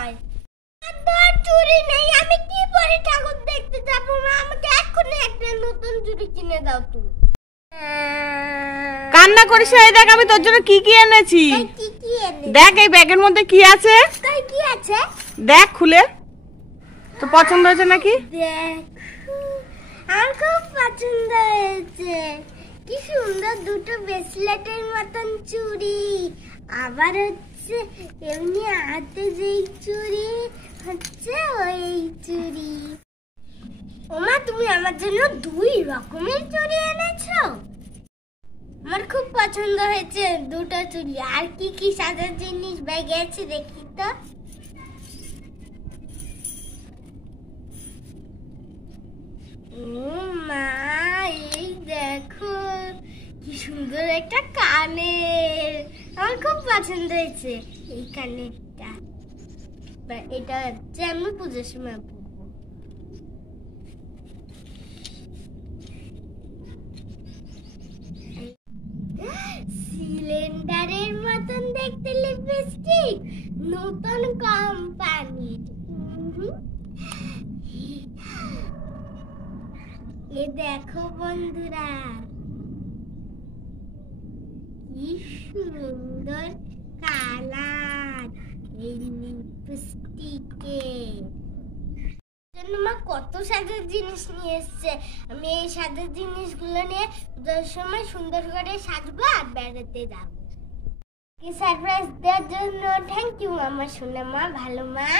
নয়। আমার চুড়ি নেই, আমি কি পরে ঠাকুর দেখতে যাব? মা, আমাকে এক্ষুনি একটা নতুন চুড়ি কিনে দাও তুমি। কান্না করিস না, দেখ আমি তোর জন্য কি কি এনেছি। দেখ এই ব্যাগের মধ্যে কি আছে। কি আছে দেখ খুলে, তো পছন্দ হয়েছে নাকি? দেখ, আমার খুব পছন্দ হয়েছে। কি সুন্দর দুটো ব্রেসলেটের মতন চুড়ি, আবার হচ্ছে এমনি হাতে যেই চুড়ি হচ্ছে ওই চুড়ি। ওমা, তুমি আমার জন্য 2 রকমের চুড়ি এনেছো। আমার খুব পছন্দ হয়েছে দুটো চুড়ি। আর কি কি সাজার জিনিস ব্যাগে আছে দেখি তো। ও মা, এই দেখো কি সুন্দর একটা কানের। আমার খুব পছন্দ হয়েছে এই কানেরটা। এটা হচ্ছে আমি পুজোর সময় পরবো। সিলিন্ডারের মতন দেখতে লিপস্টিক, নতুন কোম্পানির। এ দেখো বন্ধুরা, কি সুন্দর কালার এই লিপস্টিকে। মা কত সাজার জিনিস নিয়ে এসছে। আমি এই সাজার জিনিসগুলো নিয়ে পুজোর সময় সুন্দর করে সাজবো আর বেড়াতে যাবো। কি সারপ্রাইজ দেওয়ার জন্য থ্যাংক ইউ আমার সোনা মা, ভালো মা।